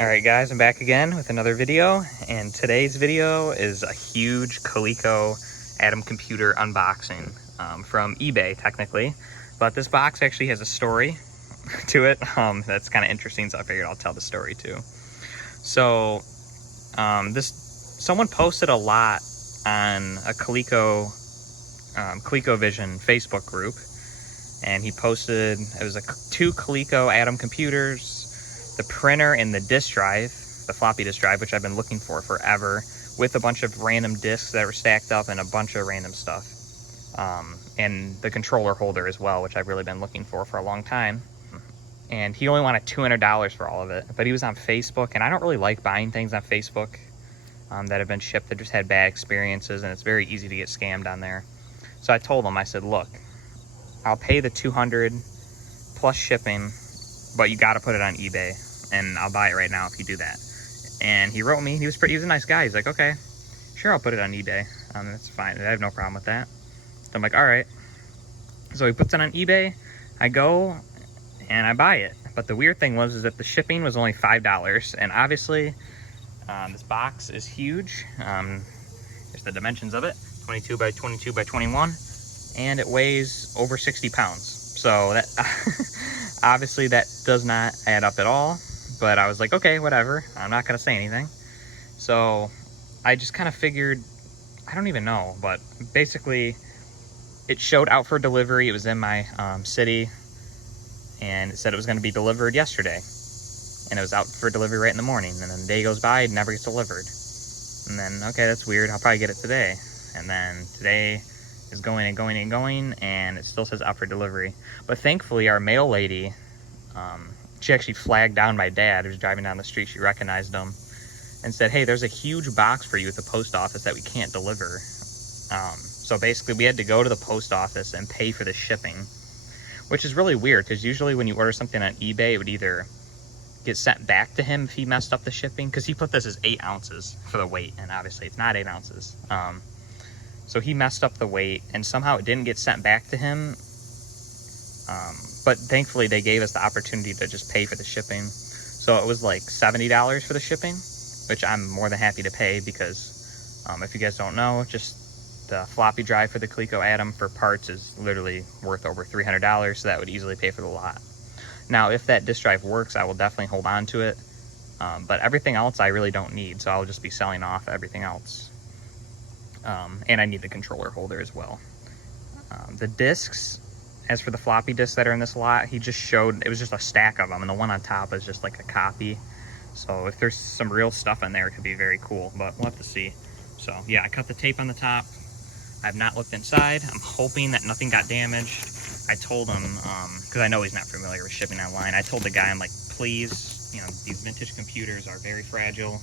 Alright guys, I'm back again with another video, and today's video is a huge Coleco Atom computer unboxing from eBay technically, but this box actually has a story to it that's kind of interesting, so I figured I'll tell the story too. So someone posted a lot on a ColecoVision Facebook group, and he posted, it was two Coleco Atom computers, the printer and the disk drive, the floppy disk drive, which I've been looking for forever, with a bunch of random disks that were stacked up and a bunch of random stuff. And the controller holder as well, which I've really been looking for a long time. And he only wanted $200 for all of it, but he was on Facebook, and I don't really like buying things on Facebook that have been shipped that just had bad experiences, and it's very easy to get scammed on there. So I told him, I said, look, I'll pay the $200 plus shipping, but you got to put it on eBay, and I'll buy it right now if you do that. And he wrote me. He was a nice guy. He's like, okay, sure, I'll put it on eBay. That's fine. I have no problem with that. So I'm like, all right. So he puts it on eBay. I go and I buy it. But the weird thing was that the shipping was only $5, and obviously this box is huge. There's the dimensions of it: 22 by 22 by 21, and it weighs over 60 pounds. So that obviously that does not add up at all, but I was like, okay, whatever, I'm not gonna say anything. So I just kind of figured, I don't even know, but basically it showed out for delivery. It was in my city, and it said it was going to be delivered yesterday, and it was out for delivery right in the morning, and then the day goes by, it never gets delivered. And then, okay, that's weird, I'll probably get it today. And then today is going and going and going, and it still says out for delivery. But thankfully our mail lady, she actually flagged down my dad who was driving down the street. She recognized him and said, hey, there's a huge box for you at the post office that we can't deliver. So basically we had to go to the post office and pay for the shipping, which is really weird, because usually when you order something on eBay, it would either get sent back to him if he messed up the shipping, because he put this as 8 ounces for the weight, and obviously it's not 8 ounces. So he messed up the weight, and somehow it didn't get sent back to him. But thankfully they gave us the opportunity to just pay for the shipping. So it was like $70 for the shipping, which I'm more than happy to pay, because if you guys don't know, just the floppy drive for the Coleco Atom for parts is literally worth over $300, so that would easily pay for the lot. Now, if that disk drive works, I will definitely hold on to it. But everything else I really don't need, so I'll just be selling off everything else. And I need the controller holder as well. The discs, as for the floppy disks that are in this lot, he just showed, it was just a stack of them, and the one on top is just like a copy. So if there's some real stuff in there, it could be very cool, but we'll have to see. So yeah, I cut the tape on the top. I have not looked inside. I'm hoping that nothing got damaged. I told him, because I know he's not familiar with shipping online, I told the guy, I'm like, please, you know, these vintage computers are very fragile.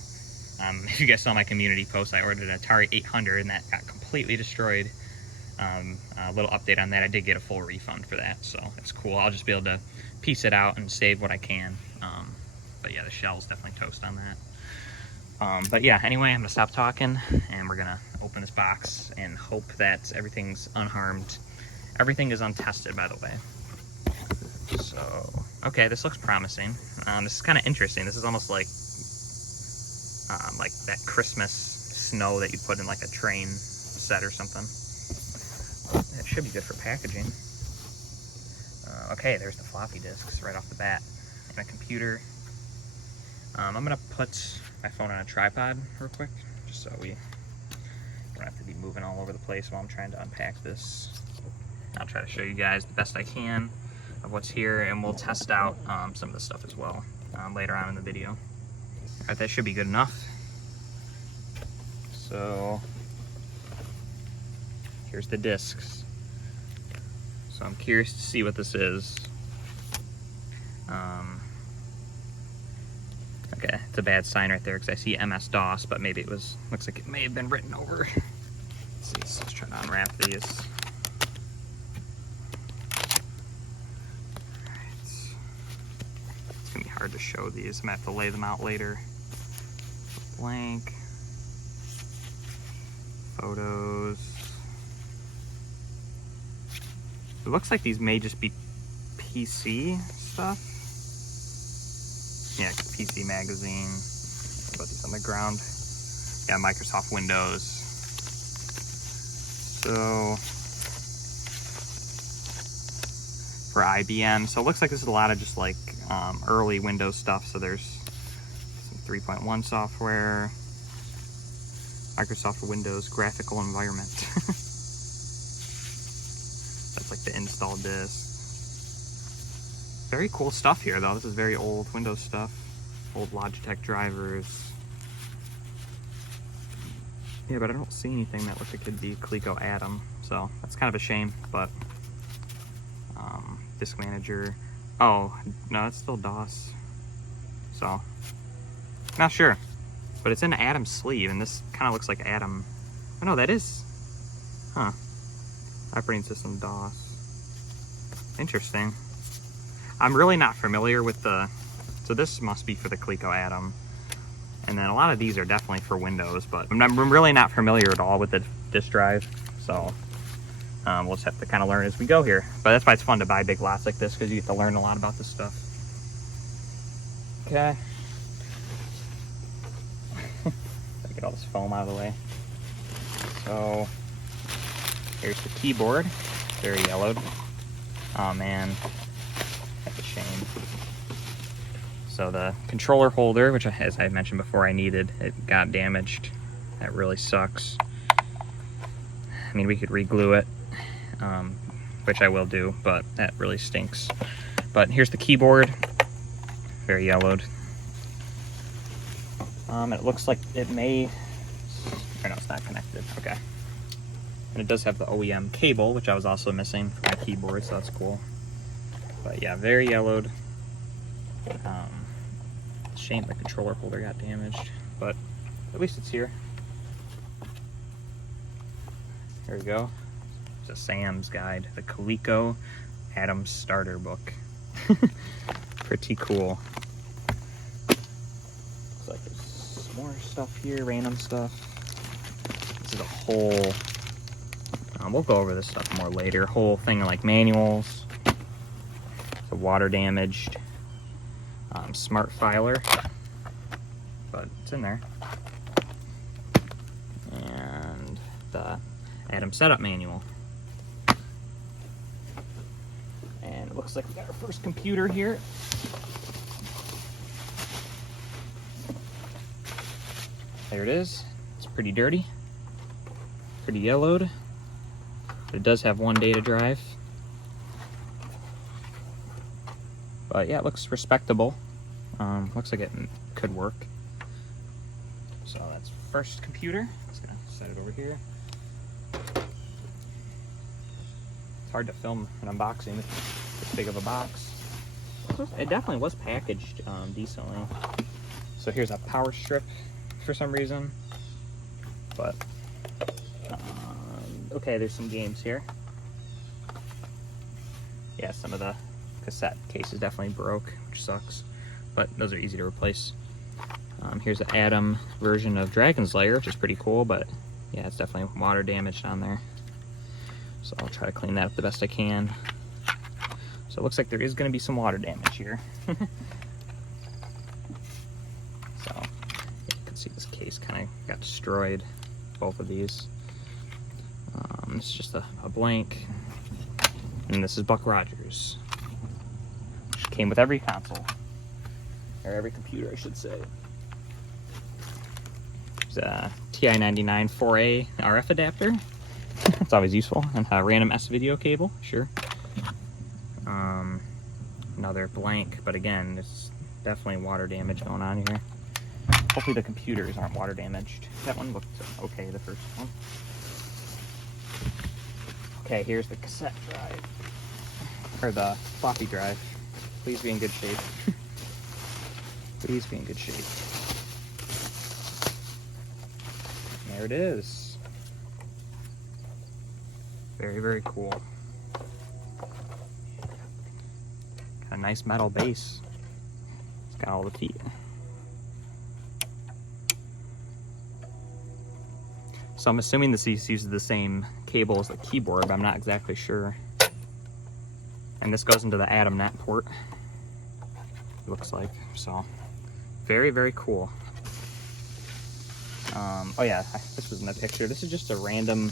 If you guys saw my community post, I ordered an Atari 800 and that got completely destroyed. A little update on that, I did get a full refund for that, so it's cool. I'll just be able to piece it out and save what I can. But yeah, the shell's definitely toast on that. But yeah, anyway, I'm gonna stop talking, and we're gonna open this box and hope that everything's unharmed. Everything is untested, by the way. So, okay, this looks promising. This is kind of interesting. This is almost like that Christmas snow that you put in like a train set or something. It should be good for packaging. Okay, there's the floppy disks right off the bat, and a computer. I'm gonna put my phone on a tripod real quick, just so we don't have to be moving all over the place while I'm trying to unpack this. I'll try to show you guys the best I can of what's here, and we'll test out some of the stuff as well later on in the video. All right, that should be good enough. So here's the discs. So I'm curious to see what this is. Okay, it's a bad sign right there because I see MS-DOS, but maybe it was, looks like it may have been written over. Let's see, let's try to unwrap these. Alright. It's gonna be hard to show these. I'm gonna have to lay them out later. Blank. Photos. It looks like these may just be PC stuff. Yeah, PC Magazine. Put these on the ground. Yeah, Microsoft Windows. So for IBM, so it looks like this is a lot of just like early Windows stuff. So there's some 3.1 software, Microsoft Windows graphical environment. That's like the install disk. Very cool stuff here though. This is very old Windows stuff. Old Logitech drivers. Yeah, but I don't see anything that looks like it could be Coleco Atom, so that's kind of a shame, but disk manager. Oh, no, it's still DOS. So, not sure. But it's in Atom sleeve, and this kind of looks like Atom. Oh, no, that is. Huh. Operating system DOS. Interesting. I'm really not familiar with the. So this must be for the Coleco Atom. And then a lot of these are definitely for Windows, but I'm really not familiar at all with the disk drive. So we'll just have to kind of learn as we go here. But that's why it's fun to buy big lots like this, because you get to learn a lot about this stuff. Okay. Get all this foam out of the way. So here's the keyboard. Very yellowed. Oh man, that's a shame. So the controller holder, which as I mentioned before I needed, it got damaged. That really sucks. I mean, we could re-glue it, which I will do, but that really stinks. But here's the keyboard. Very yellowed. It looks like it may, or no, it's not connected, okay. And it does have the OEM cable, which I was also missing for my keyboard, so that's cool. But yeah, very yellowed. Shame the controller holder got damaged, but at least it's here. Here we go. It's a Sam's Guide, the Coleco Atom Starter Book. Pretty cool. Looks like there's some more stuff here, random stuff. This is a whole, we'll go over this stuff more later, whole thing of like manuals. The water damaged. Smart filer, but it's in there. And the Atom setup manual. And it looks like we got our first computer here. There it is. It's pretty dirty, pretty yellowed, but it does have one data drive. But yeah, it looks respectable. Looks like it could work. So that's first computer. Just gonna set it over here. It's hard to film an unboxing with this big of a box. It definitely was packaged decently. So here's a power strip for some reason. But okay, there's some games here. Yeah, some of the cassette cases definitely broke, which sucks. But those are easy to replace. Here's an Atom version of Dragon's Lair, which is pretty cool, but yeah, it's definitely water damaged on there. So I'll try to clean that up the best I can. So it looks like there is going to be some water damage here. So you can see this case kind of got destroyed, both of these. This is just a blank. And this is Buck Rogers, which came with every console. Or every computer, I should say. There's a TI-99 4A RF adapter. It's always useful. And a random S-video cable, sure. Another blank, but again, there's definitely water damage going on here. Hopefully the computers aren't water damaged. That one looked okay, the first one. Okay, here's the cassette drive. Or the floppy drive. Please be in good shape. Please be in good shape. There it is. Very, very cool. Got a nice metal base. It's got all the feet. So I'm assuming this uses the same cable as the keyboard, but I'm not exactly sure. And this goes into the Atom net port. looks like. So very, very cool. Oh yeah, this was in the picture. This is just a random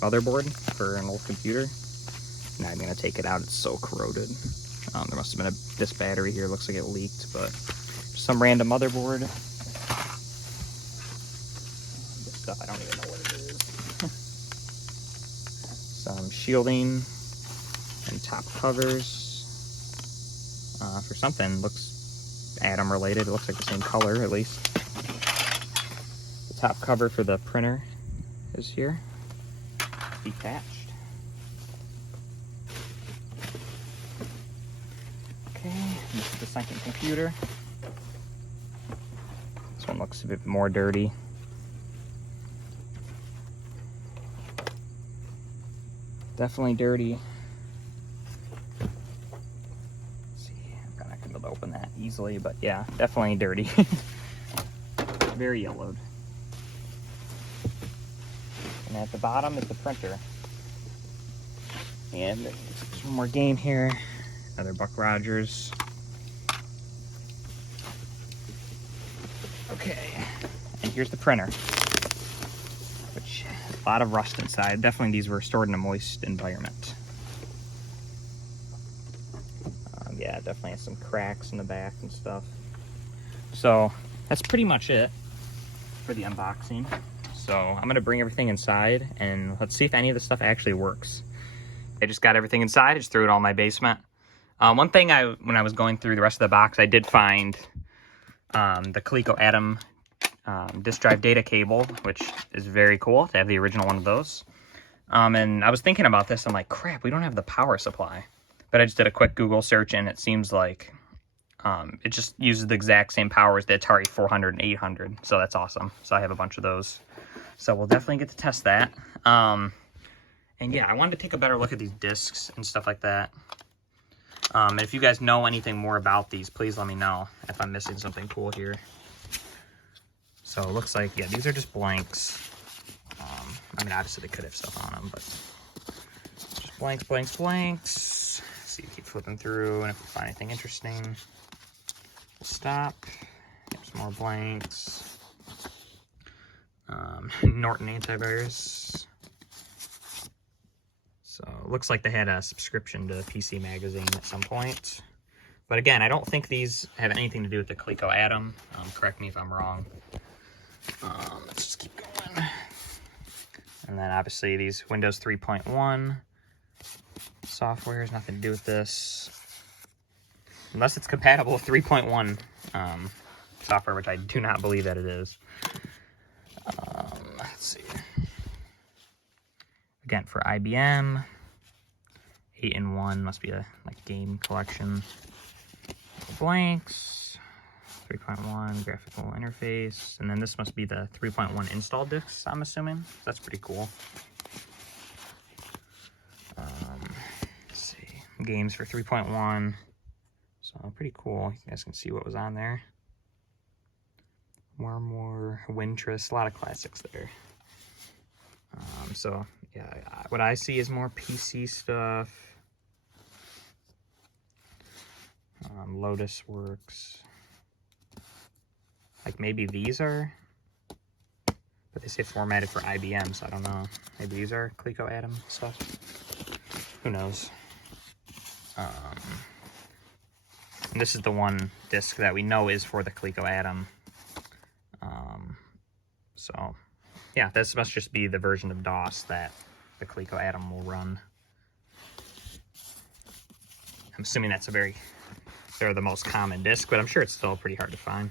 motherboard for an old computer. Now I'm gonna take it out, it's so corroded. There must have been this battery here, looks like it leaked, but some random motherboard. This stuff, I don't even know what it is. Some shielding and top covers for something. Looks Atom related, it looks like the same color at least. The top cover for the printer is here, detached. Okay, this is the second computer. This one looks a bit more dirty. Definitely dirty. Let's see, I'm not gonna be able to open that easily, but yeah, definitely dirty. Very yellowed. And at the bottom is the printer. And there's one more game here. Another Buck Rogers. Okay, and here's the printer, which has a lot of rust inside. Definitely these were stored in a moist environment. Yeah, definitely has some cracks in the back and stuff. So that's pretty much it for the unboxing. So I'm gonna bring everything inside and let's see if any of the stuff actually works. I just got everything inside, I just threw it all in my basement. One thing when I was going through the rest of the box, I did find the Coleco Atom disk drive data cable, which is very cool to have the original one of those. And I was thinking about this, I'm like, crap, we don't have the power supply. But I just did a quick Google search and it seems like it just uses the exact same power as the Atari 400 and 800. So that's awesome. So I have a bunch of those. So we'll definitely get to test that. And yeah, I wanted to take a better look at these discs and stuff like that. And if you guys know anything more about these, please let me know if I'm missing something cool here. So it looks like, yeah, these are just blanks. I mean, obviously they could have stuff on them, but just blanks, blanks, blanks. See, keep flipping through, and if we find anything interesting, we'll stop. Some more blanks. Norton antivirus. So it looks like they had a subscription to PC Magazine at some point. But again, I don't think these have anything to do with the Coleco Atom. Correct me if I'm wrong. Let's just keep going. And then obviously these Windows 3.1 software has nothing to do with this. Unless it's compatible with 3.1 software, which I do not believe that it is. Let's see. Again, for IBM, 8-in-1 must be a game collection. Blanks, 3.1 graphical interface, and then this must be the 3.1 install discs, I'm assuming. That's pretty cool. Let's see, games for 3.1. So pretty cool. You guys can see what was on there. More Wintress, a lot of classics there. So yeah, what I see is more PC stuff. Lotus Works. Like maybe these are, but they say formatted for IBM, so I don't know. Maybe these are Coleco Atom stuff. Who knows? And this is the one disc that we know is for the Coleco Atom. So yeah, this must just be the version of DOS that the Coleco Atom will run. I'm assuming they're the most common disc, but I'm sure it's still pretty hard to find.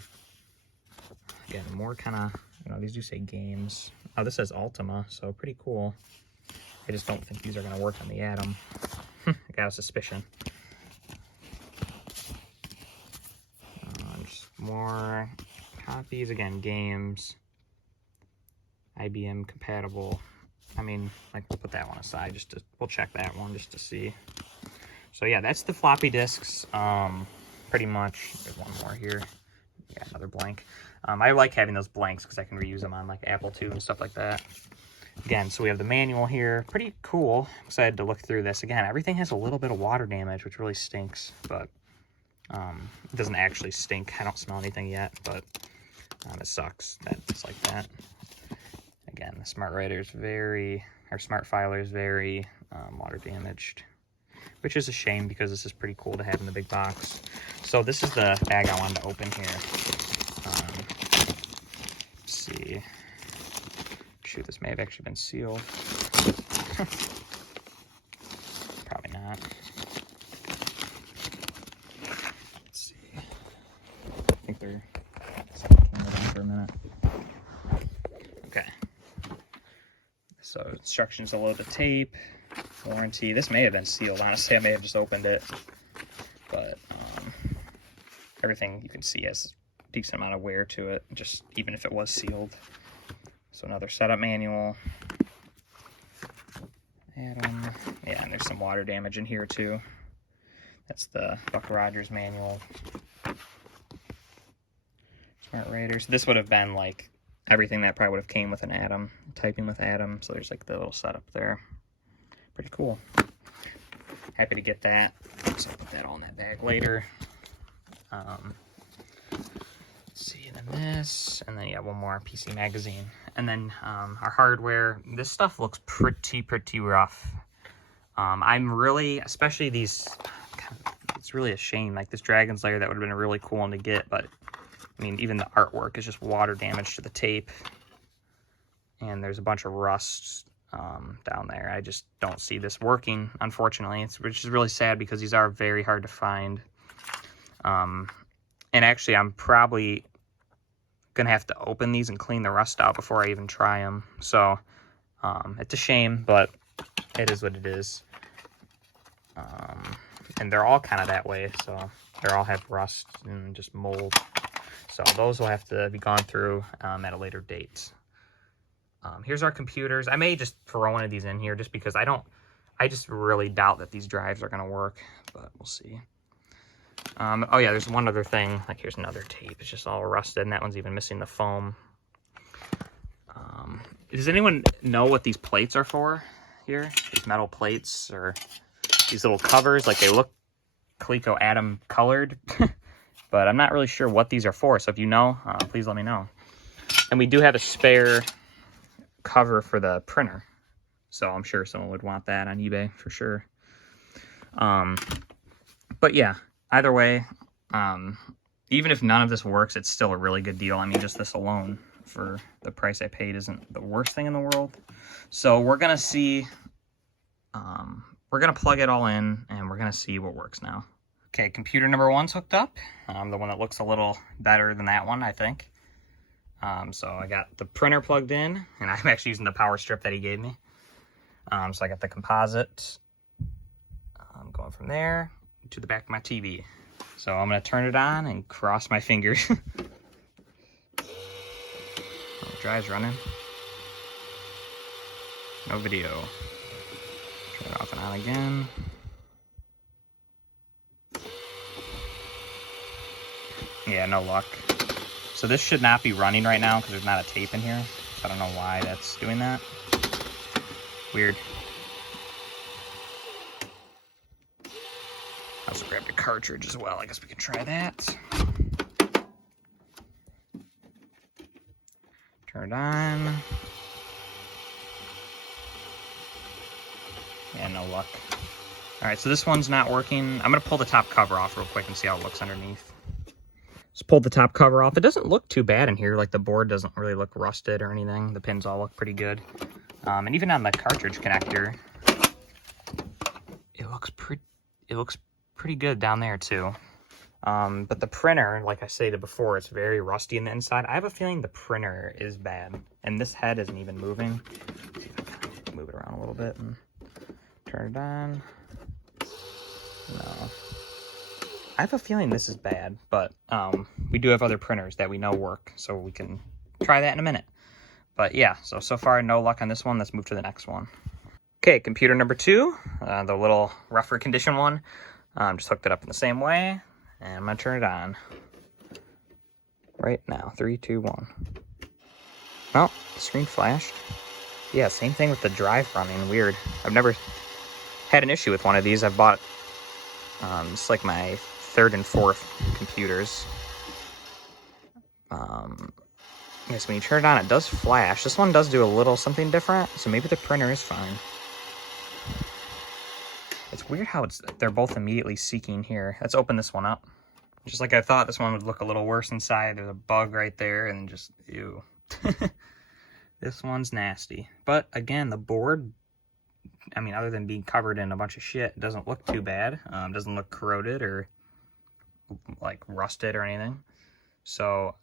Again, more kind of, these do say games. Oh, this says Ultima, so pretty cool. I just don't think these are going to work on the Atom. I got a suspicion. Just more copies, again, games. IBM compatible. I mean, we'll put that one aside, we'll check that one just to see. So yeah, that's the floppy disks, pretty much. There's one more here. Yeah, another blank. I like having those blanks because I can reuse them on Apple II and stuff like that. Again, so we have the manual here. Pretty cool. I'm excited to look through this. Again, everything has a little bit of water damage, which really stinks, but It doesn't actually stink. I don't smell anything yet, but it sucks that it's like that. Again, the Smart Writer is Smart Filer is very water damaged, which is a shame because this is pretty cool to have in the big box. So this is the bag I wanted to open here. Let's see. Shoot, this may have actually been sealed. Probably not. Let's see. I think they're for a minute. Okay. So instructions below the tape, warranty. This may have been sealed. Honestly, I may have just opened it, but everything you can see has a decent amount of wear to it, just even if it was sealed. So another setup manual. Yeah, and there's some water damage in here too. That's the Buck Rogers manual. Smart Writer. So this would have been like everything that probably would have came with an Atom, typing with Atom. So there's like the little setup there. Pretty cool. Happy to get that. So I'll put that all in that bag later. Let's see, and then this, and then yeah, one more PC magazine. And then our hardware. This stuff looks pretty rough. I'm really, especially these, it's really a shame. Like this Dragon's Lair, that would have been a really cool one to get, but I mean, even the artwork is just water damage to the tape. And there's a bunch of rust down there. I just don't see this working, unfortunately. Which is really sad because these are very hard to find. And actually, I'm probably gonna have to open these and clean the rust out before I even try them. So it's a shame, but it is what it is. And they're all kind of that way, so they all have rust and just mold. So those will have to be gone through at a later date. Here's our computers. I may just throw one of these in here just because I just really doubt that these drives are going to work, but we'll see. Oh yeah, there's one other thing. Like here's another tape. It's just all rusted, and that one's even missing the foam. Does anyone know what these plates are for here? These metal plates or these little covers, like they look Coleco Atom colored, but I'm not really sure what these are for. So if you know, please let me know. And we do have a spare cover for the printer, so I'm sure someone would want that on eBay for sure. But yeah, either way, even if none of this works, it's still a really good deal. I mean, just this alone for the price I paid isn't the worst thing in the world. So we're gonna see, we're gonna plug it all in and we're gonna see what works now. Okay, computer number one's hooked up. The one that looks a little better than that one, I think. So I got the printer plugged in, and I'm actually using the power strip that he gave me. So I got the composite. I'm going from there to the back of my TV. So I'm gonna turn it on and cross my fingers. Oh, drive's running. No video. Turn it off and on again. Yeah, no luck. So this should not be running right now because there's not a tape in here. So I don't know why that's doing that. Weird. I also grabbed a cartridge as well. I guess we can try that. Turn it on. Yeah, no luck. All right, so this one's not working. I'm gonna pull the top cover off real quick and see how it looks underneath. Just pulled the top cover off. It doesn't look too bad in here. Like the board doesn't really look rusted or anything. The pins all look pretty good. And even on the cartridge connector, it looks pretty good down there too. But the printer, like I stated before, it's very rusty in the inside. I have a feeling the printer is bad, and this head isn't even moving. Let's see if I can move it around a little bit and turn it on. No. I have a feeling this is bad, but we do have other printers that we know work, so we can try that in a minute. But yeah, so far no luck on this one. Let's move to the next one. Okay, computer number two, the little rougher condition one. Just hooked it up in the same way, and I'm gonna turn it on right now. 3, 2, 1. Oh, the screen flashed. Yeah, same thing with the drive running. Weird. I've never had an issue with one of these. I've bought it's like my third and fourth computers. Yes, when you turn it on, it does flash. This one does do a little something different, so maybe the printer is fine. It's weird how they're both immediately seeking here. Let's open this one up. Just like I thought, this one would look a little worse inside. There's a bug right there, and just, ew. This one's nasty. But again, the board, I mean, other than being covered in a bunch of shit, it doesn't look too bad. Doesn't look corroded or like rusted or anything. So,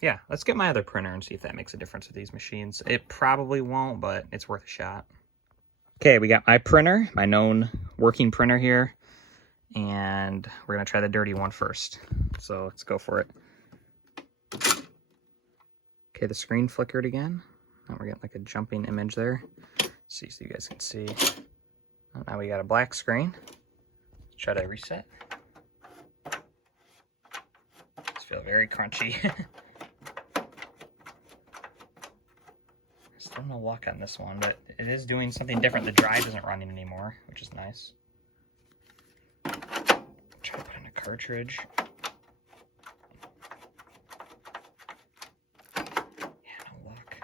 yeah, let's get my other printer and see if that makes a difference with these machines. It probably won't, but it's worth a shot. Okay, we got my printer, my known working printer here, and we're gonna try the dirty one first. So let's go for it. Okay, the screen flickered again. Now we're getting like a jumping image there. Let's see so you guys can see. Now we got a black screen. Let's try to reset. It's feel very crunchy. Still no luck on this one, but it is doing something different. The drive isn't running anymore, which is nice. Try to put in a cartridge. Yeah, no luck.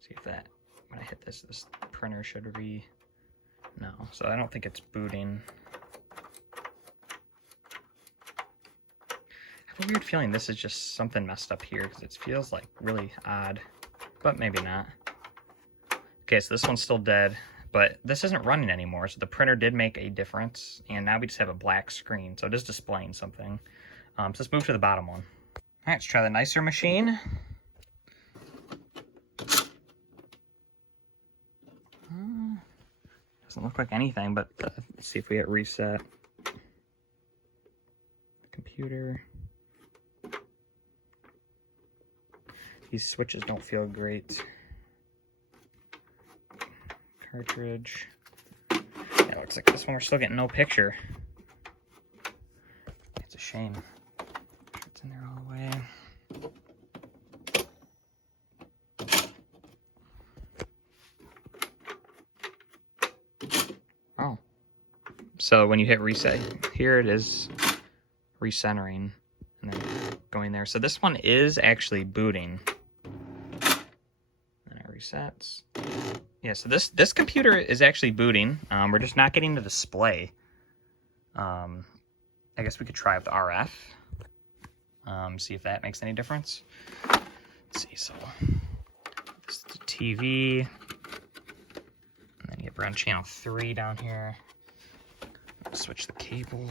See if that, when I hit this printer should no. So I don't think it's booting. I have a weird feeling this is just something messed up here because it feels like really odd, but maybe not. Okay, so this one's still dead, but this isn't running anymore, so the printer did make a difference, and now we just have a black screen, so it is displaying something. So let's move to the bottom one. All right, let's try the nicer machine. Doesn't look like anything, but let's see if we hit reset. Computer. These switches don't feel great. Cartridge. Yeah, it looks like this one we're still getting no picture. It's a shame. It's in there all the way. Oh. So when you hit reset, here it is recentering and then going there. So this one is actually booting. And it resets. Yeah, so this computer is actually booting. We're just not getting the display. I guess we could try with the RF. See if that makes any difference. Let's see, so this is the TV. And then we're on channel 3 down here. Switch the cable.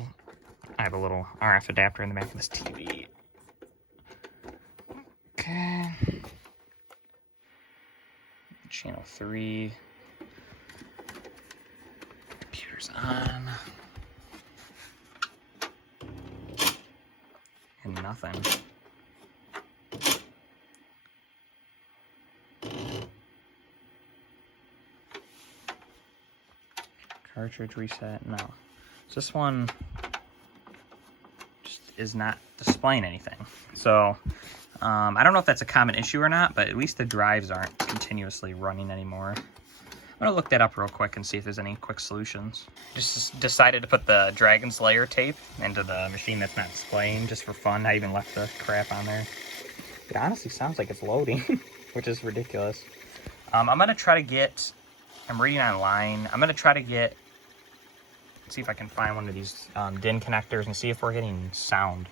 I have a little RF adapter in the back of this TV. Okay. Channel 3. Computer's on. And nothing. Cartridge reset, no. So this one just is not displaying anything. So I don't know if that's a common issue or not, but at least the drives aren't continuously running anymore. I'm gonna look that up real quick and see if there's any quick solutions. Just decided to put the Dragon's Lair tape into the machine that's not displaying just for fun. I even left the crap on there. It honestly sounds like it's loading, which is ridiculous. I'm gonna try to get, I'm reading online, I'm gonna try to get, see if I can find one of these DIN connectors and see if we're getting sound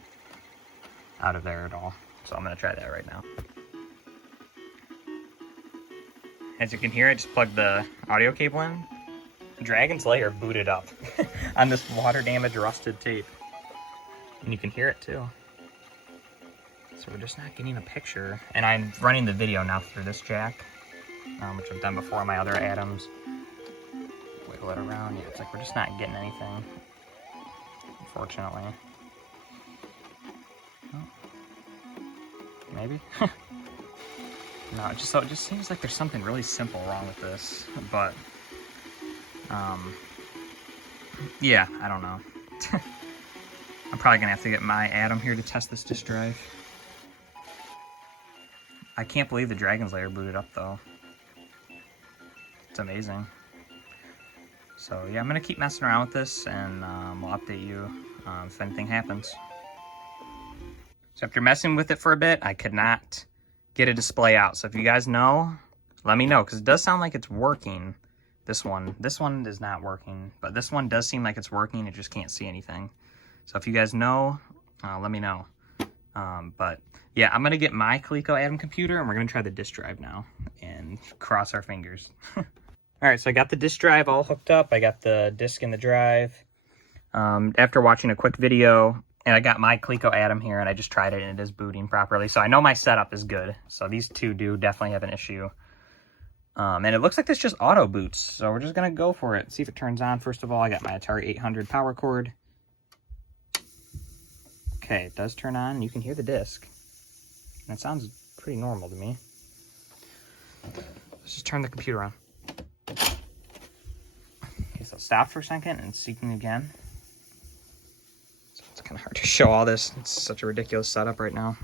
out of there at all. So I'm gonna try that right now. As you can hear, I just plugged the audio cable in. Dragon's Lair booted up on this water damaged rusted tape. And you can hear it too. So we're just not getting a picture. And I'm running the video now through this jack, which I've done before on my other Adams. Wiggle it around. Yeah, it's like we're just not getting anything, unfortunately. Oh. Maybe? No, it just seems like there's something really simple wrong with this, but, yeah, I don't know. I'm probably gonna have to get my Adam here to test this disk drive. I can't believe the Dragon's Lair booted up, though. It's amazing. So yeah, I'm gonna keep messing around with this, and we'll update you if anything happens. So after messing with it for a bit, I could not get a display out. So if you guys know, let me know, because it does sound like it's working. This one is not working, but this one does seem like it's working. It just can't see anything. So if you guys know, let me know. But yeah, I'm gonna get my Coleco Atom computer, and we're gonna try the disk drive now and cross our fingers. All right, so I got the disk drive all hooked up. I got the disk in the drive. After watching a quick video, and I got my Coleco Atom here, and I just tried it, and it is booting properly. So I know my setup is good. So these two do definitely have an issue. And it looks like this just auto boots. So we're just gonna go for it. See if it turns on. First of all, I got my Atari 800 power cord. Okay, it does turn on. You can hear the disc. That sounds pretty normal to me. Let's just turn the computer on. Okay, so stop for a second and seeking again. So it's kind of hard to show all this. It's such a ridiculous setup right now.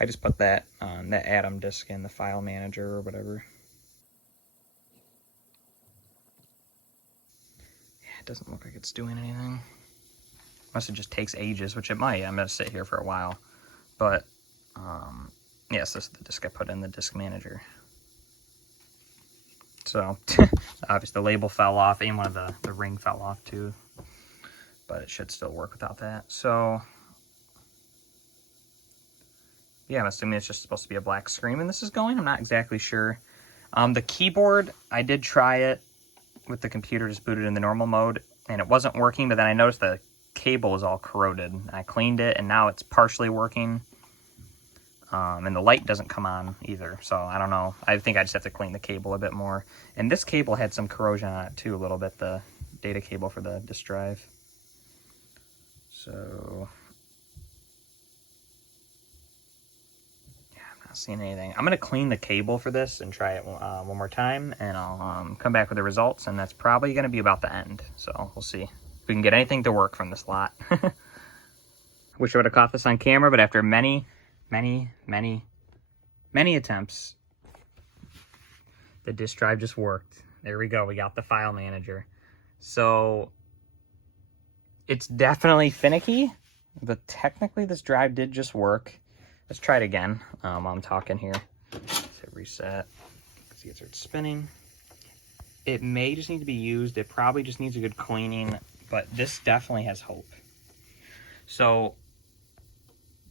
I just put that Atom disk in the file manager or whatever. Yeah, it doesn't look like it's doing anything. Unless it just takes ages, which it might. I'm gonna sit here for a while. But yes, this is the disk I put in the disk manager. So obviously the label fell off, and one of the ring fell off too. But it should still work without that. So yeah, I'm assuming it's just supposed to be a black screen when this is going. I'm not exactly sure. The keyboard, I did try it with the computer just booted in the normal mode, and it wasn't working, but then I noticed the cable is all corroded. I cleaned it, and now it's partially working. And the light doesn't come on either, so I don't know. I think I just have to clean the cable a bit more. And this cable had some corrosion on it too, a little bit, the data cable for the disk drive. So not seeing anything. I'm gonna clean the cable for this and try it one more time, and I'll come back with the results, and that's probably gonna be about the end. So we'll see if we can get anything to work from this lot. Wish I would have caught this on camera, but after many attempts, the disk drive just worked. There we go. We got the file manager. So it's definitely finicky, but technically this drive did just work. Let's try it again while I'm talking here. Let's hit reset. See, it starts spinning. It may just need to be used. It probably just needs a good cleaning, but this definitely has hope. So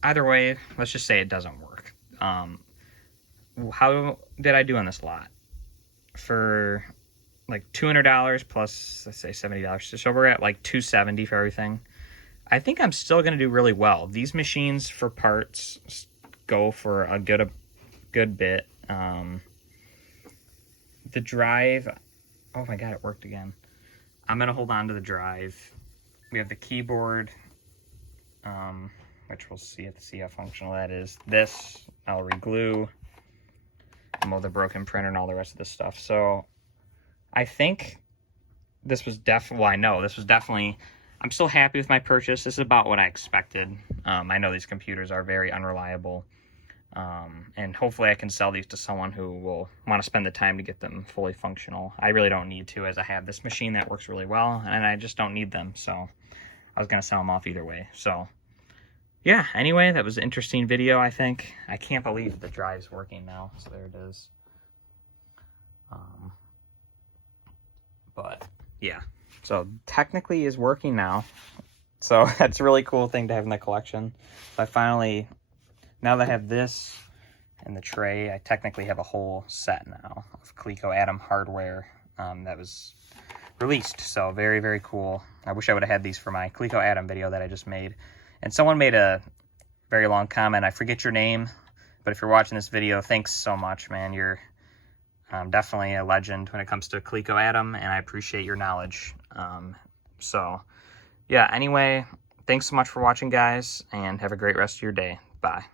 either way, let's just say it doesn't work. How did I do on this lot? For like $200 plus, let's say $70. So we're at like $270 for everything. I think I'm still going to do really well. These machines for parts go for a good bit. The drive, oh my god, it worked again. I'm going to hold on to the drive. We have the keyboard, which we'll see how functional that is. This, I'll reglue, mold the broken printer and all the rest of this stuff. So I think this was definitely, well, I know this was definitely, I'm still happy with my purchase. This is about what I expected. I know these computers are very unreliable. And hopefully I can sell these to someone who will want to spend the time to get them fully functional. I really don't need to, as I have this machine that works really well, and I just don't need them. So I was going to sell them off either way. So yeah, anyway, that was an interesting video, I think. I can't believe the drive's working now. So there it is. But yeah, so technically is working now. So that's a really cool thing to have in the collection. So I finally, now that I have this and the tray, I technically have a whole set now of Coleco Atom hardware that was released. So very, very cool. I wish I would have had these for my Coleco Atom video that I just made. And someone made a very long comment. I forget your name, but if you're watching this video, thanks so much, man. You're definitely a legend when it comes to Coleco Atom, and I appreciate your knowledge. So yeah, anyway, thanks so much for watching, guys, and have a great rest of your day. Bye.